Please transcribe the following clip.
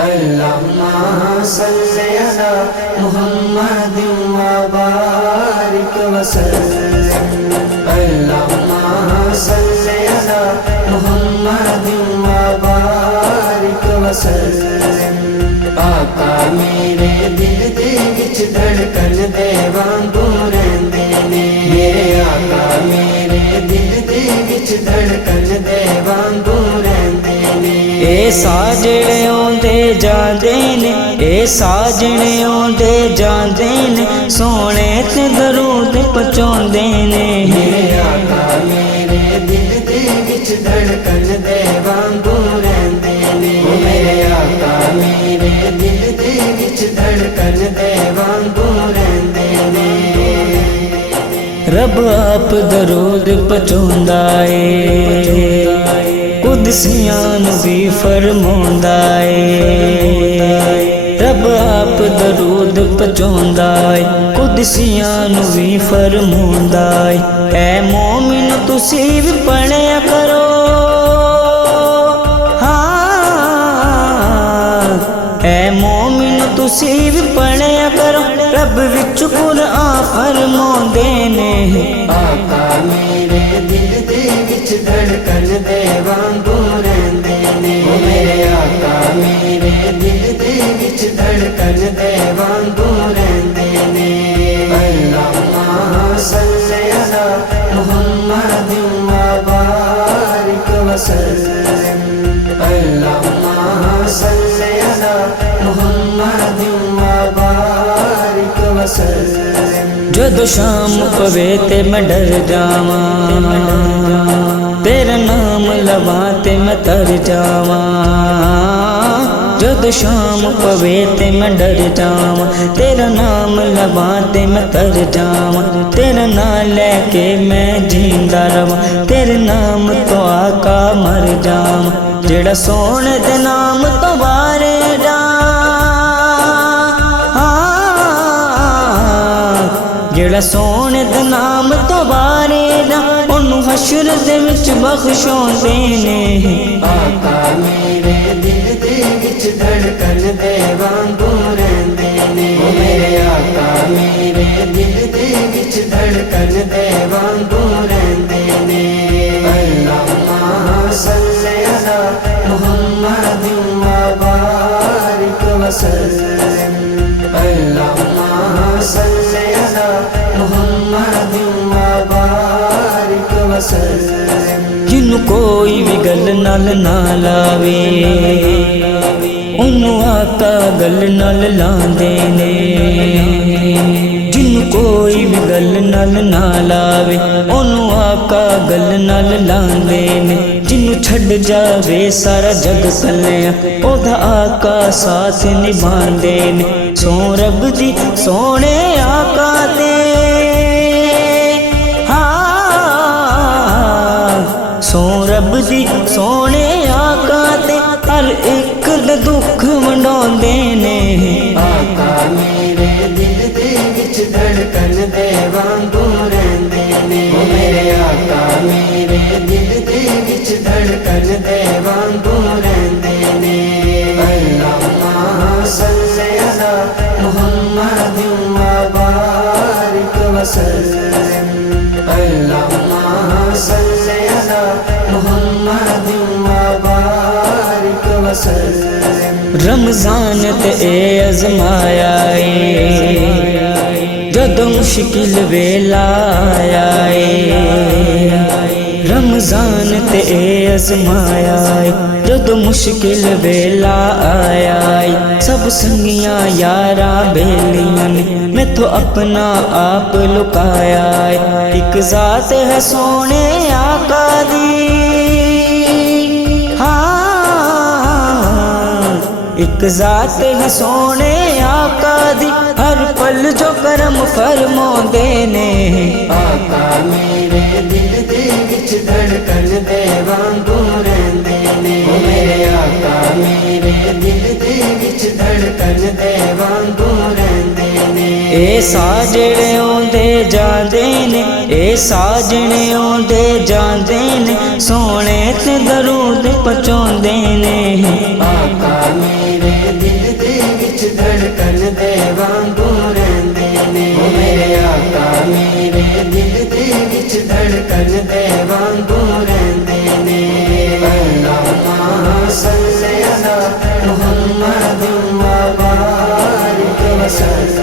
अल्लाहुम्मा सल्ली अला मुहम्मदिन व बारिक वसल्लम। अल्लाहुम्मा सल्ली अला मुहम्मदिन व बारिक वसल्लम। आका मेरे दिल दे विच धड़कन दे वांगू रहिंदे ने। मेरे आका मेरे दिल दे विच धड़कन दे वांगू रहिंदे ने। ए साजणे आउंदे जांदे ने, ए साजणे आउंदे जांदे ने, सोने ते दरूद पहुंचाउंदे ने। मेरे आका मेरे दिल दे विच धड़कन दे वांगू रहिंदे ने। मेरे आका मेरे दिल दे विच धड़कन दे वांगू रहिंदे ने। रब आप दरूद पहुंचाउंदा ए, कुदसियां नूं भी फरमाउंदा ए। रब आप दरूद पहुंचाउंदा ए, कुदसियां नूं भी फरमाउंदा ए। ऐ मोमिन तुसी भी पढ़िया करो, ऐ मोमिन तुसी भी पढ़िया करो, रब विच कुरान फरमाउंदे ने। आका मेरे दिल दे विच धड़कन दे वांगू रहिंदे ने। मेरे आका मेरे दिल दे विच धड़कन दे वांगू रहिंदे ने। अल्लाहुम्मा सल्ली अला मुहम्मदिन व बारिक वसल्लम। अल्लाहुम्मा सल्ली अला मुहम्मदिन व बारिक वसल्लम। जदों शाम पवे ते मैं डर जावां, तेरा नाम लवां ते मैं तर जावां। जदों शाम पवे ते मैं डर जावां, तेरा नाम लवां ते मैं तर जावां। तेरा नाम लैके मैं जींदा रवां, तेरे नाम तो आका मर जावां। जेड़ा सोने दे नाम तो वारे जा, जेड़ा सोने दे नाम तो वारे जा, ओनू हशर दे विच बख्शौंदे ने। आका मेरे दिल दे विच धड़कन दे वांगू रहिंदे ने। मेरे आका मेरे दिल दे विच धड़कन दे वांगू रहिंदे ने। अल्लाहुम्मा सल्ली अला मुहम्मदिन व बारिक वसल्लम। अल्लाहुम्मा सल्ली अला मुहम्मदिन व बारिक वसल्लम। जिन्नू कोई भी गल नाल ना लावे, ओनू आका गल नाल लांदे ने। जिन्नू कोई भी गल नाल ना लावे, ओनू आका गल नाल लांदे ने। जिन्नू छड़ जावे सारा जग कलिया, ओदा आका साथ निभांदे ने। सो रब दी सोने आका दे, सो रब दी सोने आका दे, हर एक दा दुख वंडाउंदे ने। आका मेरे दिल दे विच धड़कन दे वांगू रहिंदे ने। मेरे आका मेरे दिल दे विच धड़कन दे वांगू रहिंदे ने। अल्लाहुम्मा सल्ली अला मुहम्मदिन व बारिक वसल्लम। अल्लाहुम्मा सल्ली अला मुहम्मदिन व बारिक वसल्लम। रमजान ते ए अज़माया ए, जदों मुश्किल वेला आया ए। रमजान ते ए अज़माया ए, जदों मुश्किल वेला आया ए। सब संगियां यारा बेलियां ने, मैं तो अपना आप लुकाया ए। एक ज़ात है सोने आका दी, एक ज़ात है सोने आका दी, हर पल जो करम फरमाउंदे ने। आका मेरे दिल दे विच धड़कन दे वांगू रहिंदे ने। मेरे आका मेरे दिल दे विच धड़कन दे वांगू रहिंदे ने। ए साजणे आउंदे जांदे ने, ए साजणे आउंदे जांदे ने, सोने ते दरूद पहुंचाउंदे ने। आका मेरे धड़कन दे वांगू रहंदे ने मेरे आका मेरे दिल दे विच धड़कन दे वांगू रहंदे ने अल्लाहुम्मा सल्ली अला मुहम्मद व बारिक वसल्लम